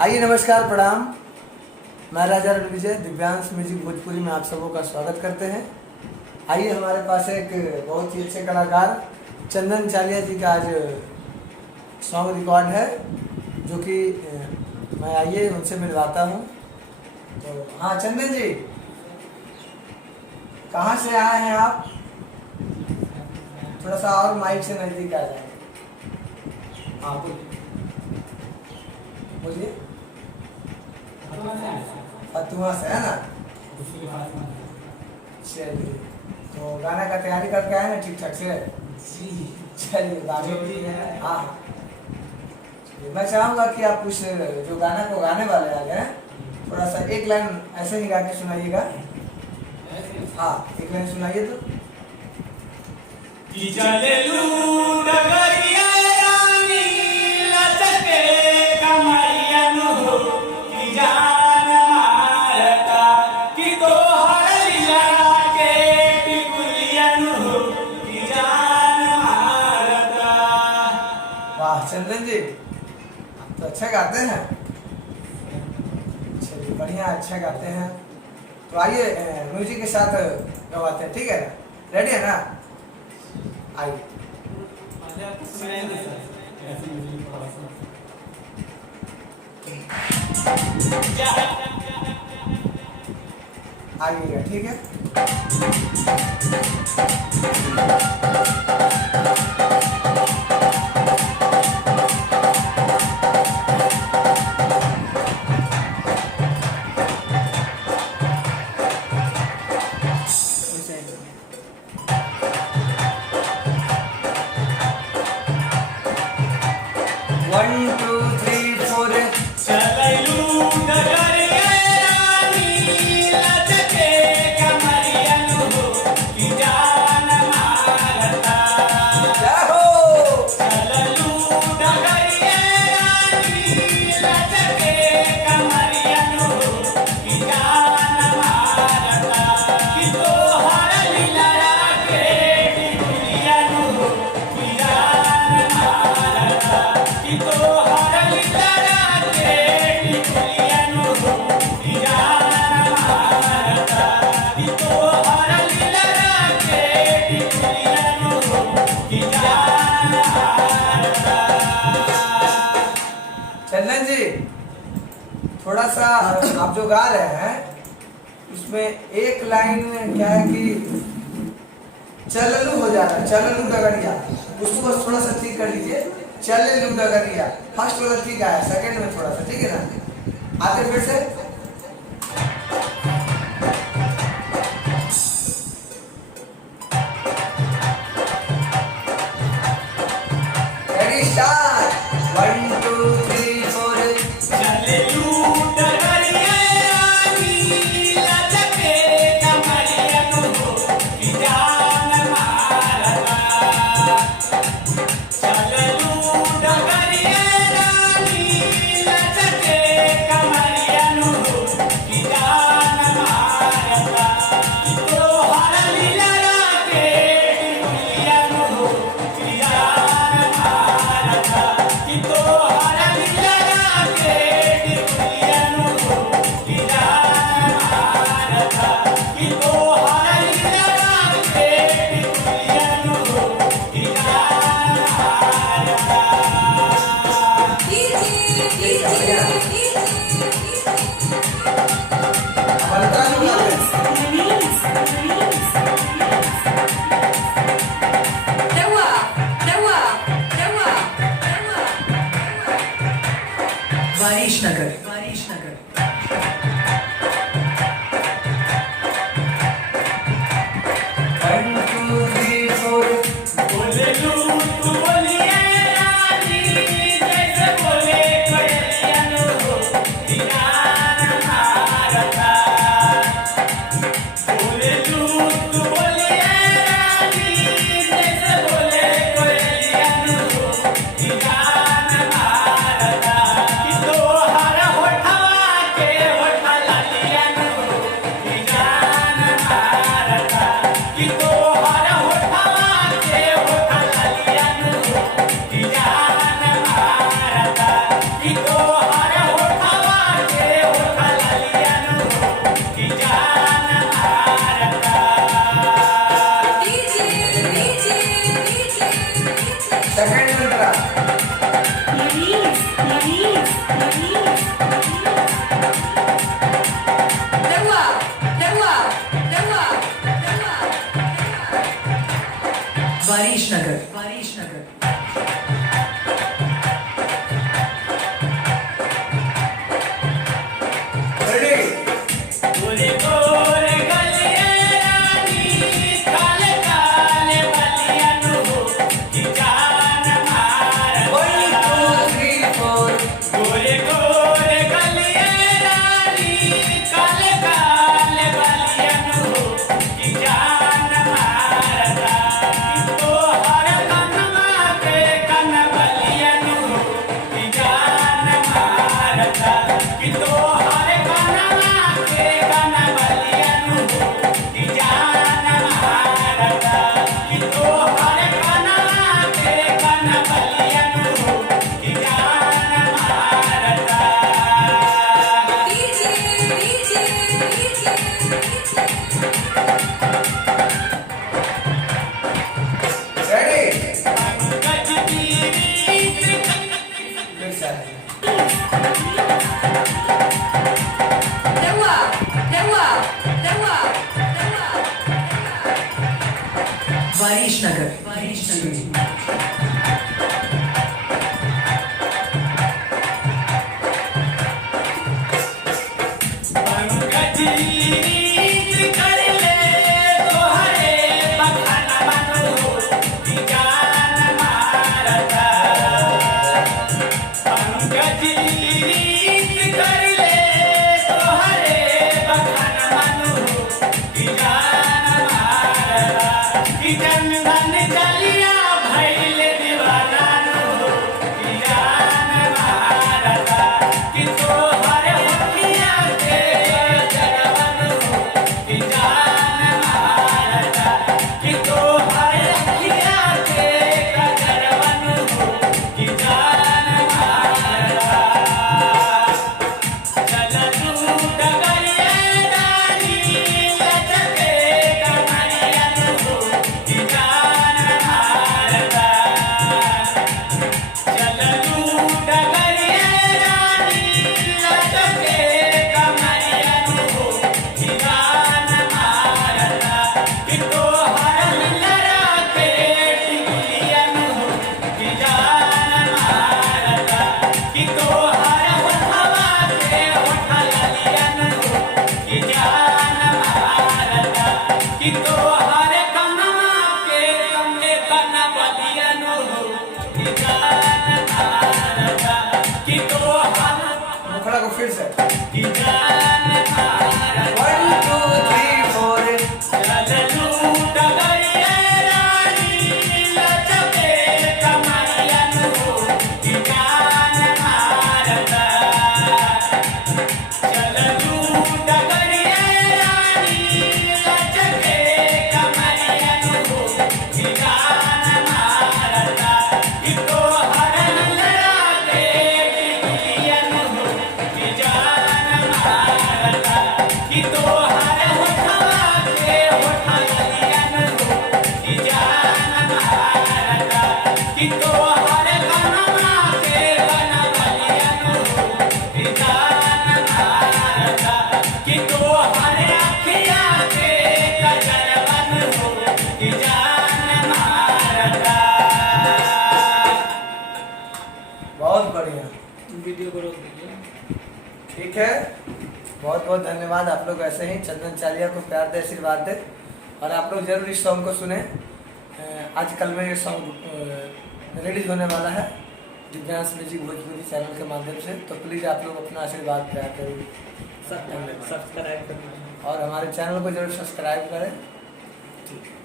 आइए नमस्कार प्रणाम। मैं राजा रणविजय दिव्यांश म्यूजिक भोजपुरी में आप सबों का स्वागत करते हैं। आइए हमारे पास एक बहुत ही अच्छे कलाकार चंदन चालिया जी का आज सॉन्ग रिकॉर्ड है, जो कि मैं आइए उनसे मिलवाता हूँ। तो हाँ चंदन जी, कहाँ से आए हैं आप? थोड़ा सा और माइक से नज़दीक आ जाएंगे। हाँ बोलिए। फतुहा से है ना? चलिए, तो गाना का तैयारी करके आए ना ठीक ठाक से? चलिए हाँ, मैं चाहूँगा कि आप कुछ जो गाना को गाने वाले आ गए थोड़ा सा एक लाइन ऐसे ही गा के सुनाइएगा। हाँ एक लाइन सुनाइए तो। वाह चंदन जी, आप तो अच्छा गाते हैं। चलिए बढ़िया, अच्छा गाते हैं। तो आइए म्यूजिक के साथ गवाते हैं, ठीक है ना? रेडी है ना? आइए। आइएगा, ठीक है? One, two, three, four. चंदन जी, थोड़ा सा आप जो गा रहे हैं उसमें एक लाइन क्या है कि चललू हो जा रहा है, चललू डगरिया, उसको बस थोड़ा सा ठीक कर लीजिए। चललू डगरिया फर्स्ट वाला ठीक आया, सेकंड में थोड़ा सा ठीक है ना? आते फिर से। Ready start. 1 2 3 4। वारिशनगर। सुनिए। मुखड़ा को फिर से 1 2 3 4 बहुत बढ़िया। वीडियो को रोक दीजिए। ठीक है, बहुत बहुत धन्यवाद। आप लोग ऐसे ही चंदन चालिया को प्यार दे, आशीर्वाद दे, और आप लोग जरूर इस सॉन्ग को सुने। आज कल में ये सॉन्ग रिलीज होने वाला है दिव्यांश म्यूजिक भोजपुरी चैनल के माध्यम से, तो प्लीज़ आप लोग अपना आशीर्वाद प्यार करें, सब्सक्राइब करना और हमारे चैनल को जरूर सब्सक्राइब करें। ठीक है।